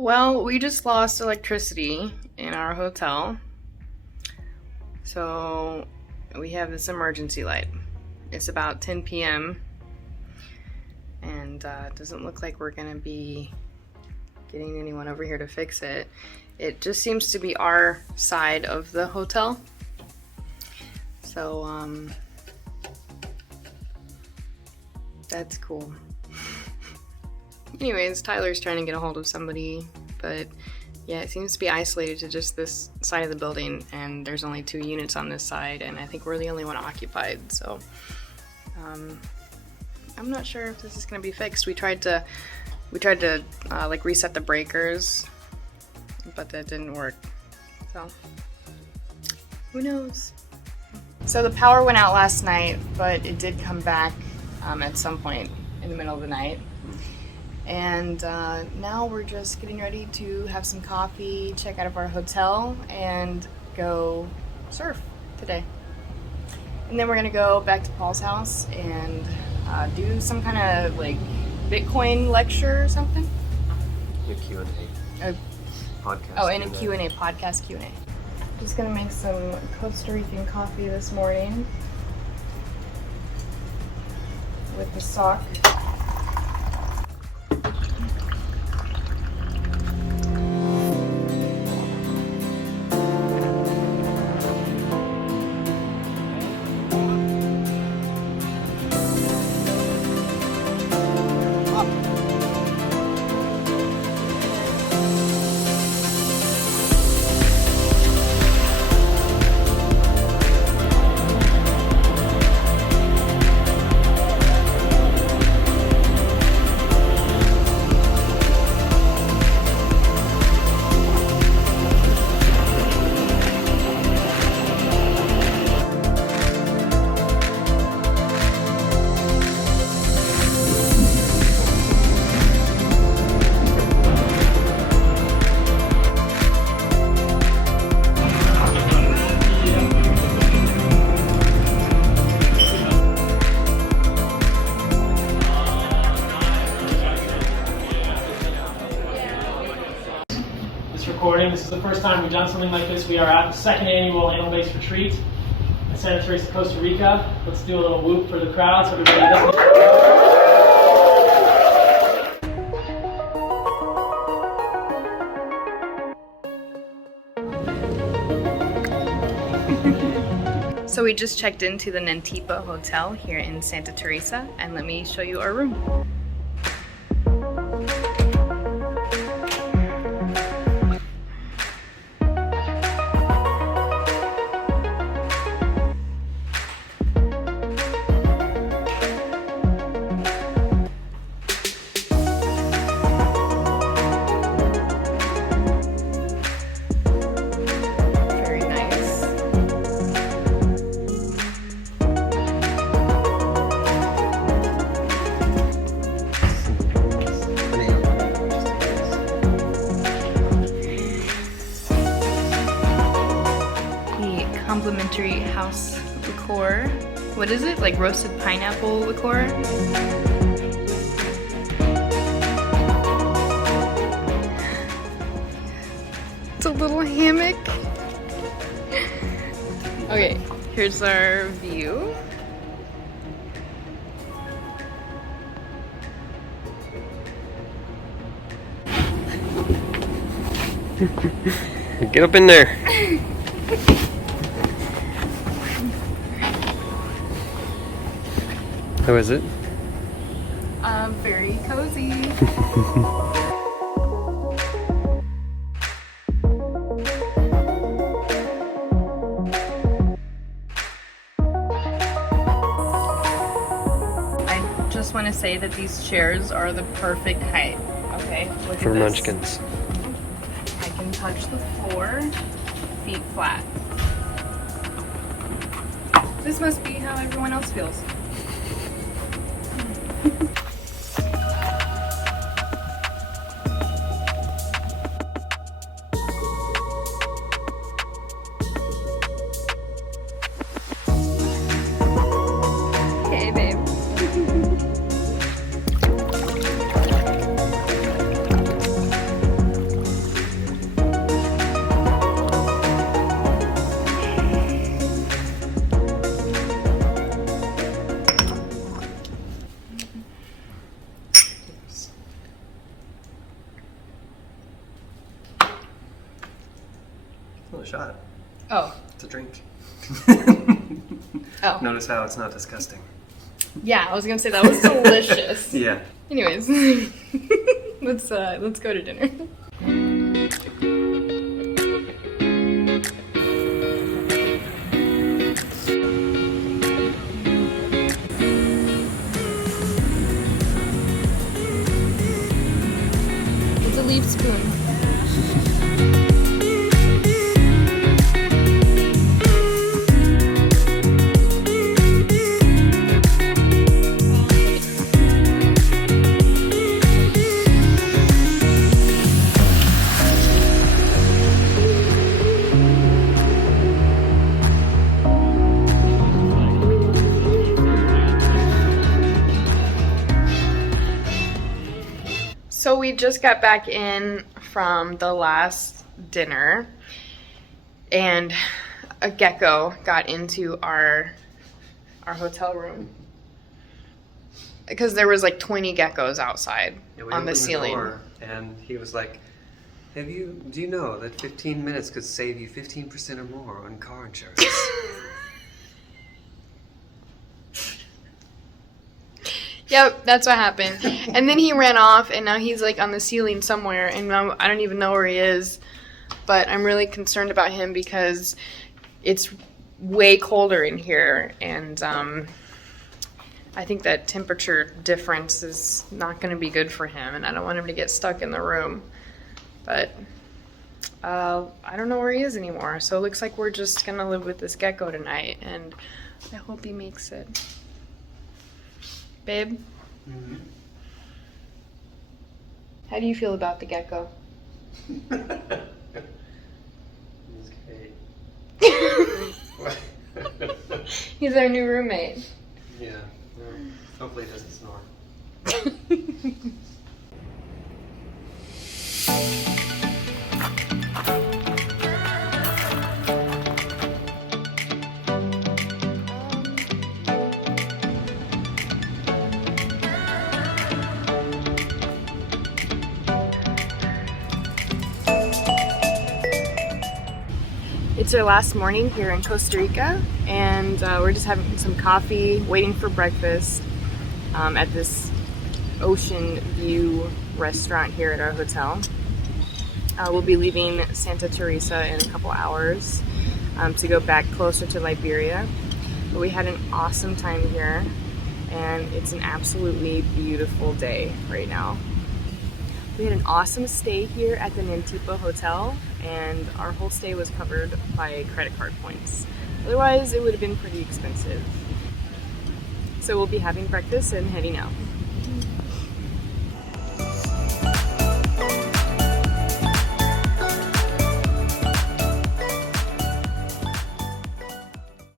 Well, we just lost electricity in our hotel, so we have this emergency light. It's about 10 p.m. and it doesn't look like we're gonna be getting anyone over here to fix it. It just seems to be our side of the hotel. So, that's cool. Anyways, Tyler's trying to get a hold of somebody, but yeah, it seems to be isolated to just this side of the building, and there's only 2 units on this side, and I think we're the only one occupied, so I'm not sure if this is gonna be fixed. We tried to like reset the breakers, but that didn't work, so who knows. So the power went out last night, but it did come back at some point in the middle of the night. And now we're just getting ready to have some coffee, check out of our hotel, and go surf today. And then we're gonna go back to Paul's house and do some kind of like Bitcoin lecture or something. A Q&A. Podcast. Oh, and a Q&A, podcast Q&A. Just gonna make some Costa Rican coffee this morning with the sock. Recording. This is the first time we've done something like this. We are at the 2nd annual animal-based retreat in Santa Teresa, Costa Rica. Let's do a little whoop for the crowd so everybody listens. So we just checked into the Nantipa Hotel here in Santa Teresa, and let me show you our room. Complimentary house liqueur. What is it? Like roasted pineapple liqueur? It's a little hammock. Okay, here's our view. Get up in there. How is it? Very cozy. I just want to say that these chairs are the perfect height. Okay, look For at this. munchkins. I can touch the floor, feet flat. This must be how everyone else feels. Hey, babe. Oh, a shot. Oh. It's a drink. Oh. Notice how it's not disgusting. Yeah, I was gonna say that was delicious. Yeah. Anyways, let's go to dinner. It's a leaf spoon. So we just got back in from the last dinner, and a gecko got into our hotel room because there was like 20 geckos outside Yeah, we on the opened ceiling. door, and he was like, do you know that 15 minutes could save you 15% or more on car insurance? Yep, that's what happened. And then he ran off, and now he's like on the ceiling somewhere, and now I don't even know where he is. But I'm really concerned about him because it's way colder in here, and I think that temperature difference is not going to be good for him, and I don't want him to get stuck in the room. But I don't know where he is anymore, so it looks like we're just going to live with this gecko tonight, and I hope he makes it. Babe? Mm-hmm. How do you feel about the gecko? He's great. He's our new roommate. Yeah. Well, hopefully he doesn't snore. It's our last morning here in Costa Rica, and we're just having some coffee, waiting for breakfast at this ocean view restaurant here at our hotel. We'll be leaving Santa Teresa in a couple hours to go back closer to Liberia. But we had an awesome time here, and it's an absolutely beautiful day right now. We had an awesome stay here at the Nantipa Hotel, and our whole stay was covered by credit card points. Otherwise, it would have been pretty expensive. So we'll be having breakfast and heading out.